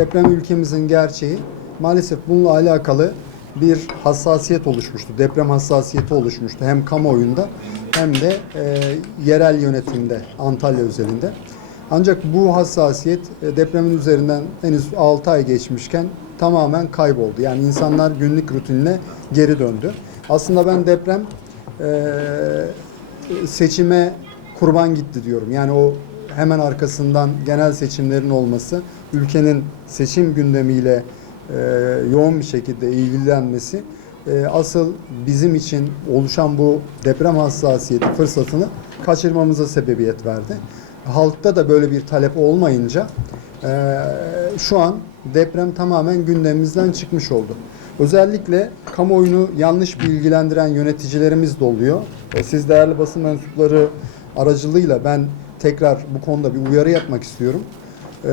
Deprem ülkemizin gerçeği. Maalesef bununla alakalı bir hassasiyet oluşmuştu. Deprem hassasiyeti oluşmuştu. Hem kamuoyunda hem de e, yerel yönetimde Antalya özelinde. Ancak bu hassasiyet e, depremin üzerinden henüz 6 ay geçmişken tamamen kayboldu. Yani insanlar günlük rutinine geri döndü. Aslında ben deprem e, seçime kurban gitti diyorum. Yani o hemen arkasından genel seçimlerin olması, ülkenin seçim gündemiyle e, yoğun bir şekilde ilgilenmesi e, asıl bizim için oluşan bu deprem hassasiyeti fırsatını kaçırmamıza sebebiyet verdi. Halkta da böyle bir talep olmayınca e, şu an deprem tamamen gündemimizden çıkmış oldu. Özellikle kamuoyunu yanlış bilgilendiren yöneticilerimiz de oluyor. E, Siz değerli basın mensupları aracılığıyla ben tekrar bu konuda bir uyarı yapmak istiyorum. Ee,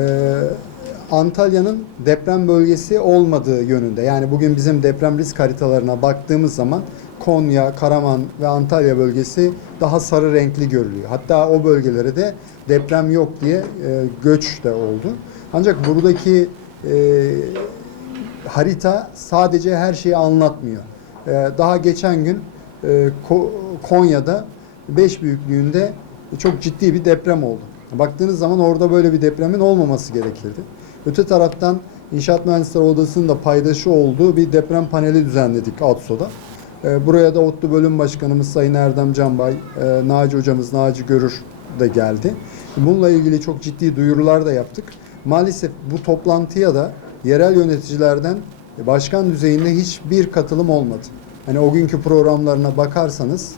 Antalya'nın deprem bölgesi olmadığı yönünde. Yani bugün bizim deprem risk haritalarına baktığımız zaman Konya, Karaman ve Antalya bölgesi daha sarı renkli görülüyor. Hatta o bölgelere de deprem yok diye e, göç de oldu. Ancak buradaki e, harita sadece her şeyi anlatmıyor. Ee, Daha geçen gün e, Ko- Konya'da 5 büyüklüğünde çok ciddi bir deprem oldu. Baktığınız zaman orada böyle bir depremin olmaması gerekirdi. Öte taraftan İnşaat Mühendisleri Odası'nın da paydaşı olduğu bir deprem paneli düzenledik ATSO'da. Ee, Buraya da ODTÜ Bölüm Başkanımız Sayın Erdem Canbay, e, Naci Hocamız Naci Görür de geldi. Bununla ilgili çok ciddi duyurular da yaptık. Maalesef bu toplantıya da yerel yöneticilerden başkan düzeyinde hiçbir katılım olmadı. Hani o günkü programlarına bakarsanız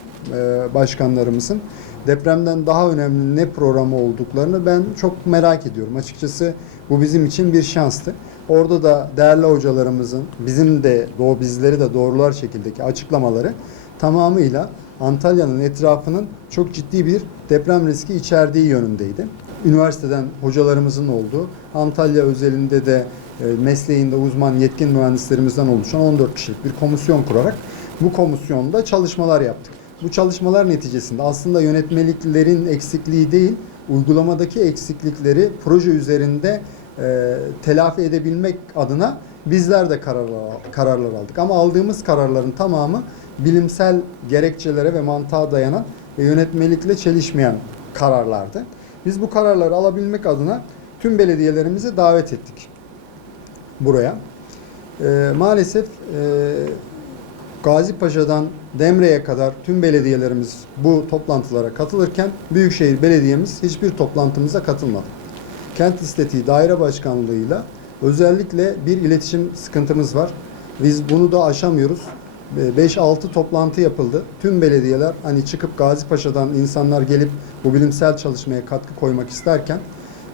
başkanlarımızın depremden daha önemli ne programı olduklarını ben çok merak ediyorum. Açıkçası bu bizim için bir şanstı. Orada da değerli hocalarımızın bizim de doğu bizleri de doğrular şekildeki açıklamaları tamamıyla Antalya'nın etrafının çok ciddi bir deprem riski içerdiği yönündeydi. Üniversiteden hocalarımızın olduğu, Antalya özelinde de e, mesleğinde uzman yetkin mühendislerimizden oluşan 14 kişilik bir komisyon kurarak bu komisyonda çalışmalar yaptık. Bu çalışmalar neticesinde aslında yönetmeliklerin eksikliği değil, uygulamadaki eksiklikleri proje üzerinde e, telafi edebilmek adına bizler de kararlar, kararlar aldık. Ama aldığımız kararların tamamı bilimsel gerekçelere ve mantığa dayanan ve yönetmelikle çelişmeyen kararlardı. Biz bu kararları alabilmek adına tüm belediyelerimizi davet ettik buraya. E, maalesef e, Gazi Paşa'dan Demre'ye kadar tüm belediyelerimiz bu toplantılara katılırken Büyükşehir Belediye'miz hiçbir toplantımıza katılmadı. Kent İstatiği Daire Başkanlığı'yla özellikle bir iletişim sıkıntımız var. Biz bunu da aşamıyoruz. 5-6 toplantı yapıldı. Tüm belediyeler hani çıkıp Gazi Paşa'dan insanlar gelip bu bilimsel çalışmaya katkı koymak isterken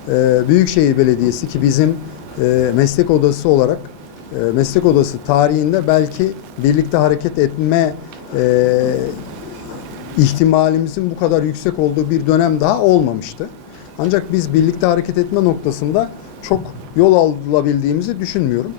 e, Büyükşehir Belediyesi ki bizim e, meslek odası olarak meslek odası tarihinde belki birlikte hareket etme e, ihtimalimizin bu kadar yüksek olduğu bir dönem daha olmamıştı. Ancak biz birlikte hareket etme noktasında çok yol alabildiğimizi düşünmüyorum.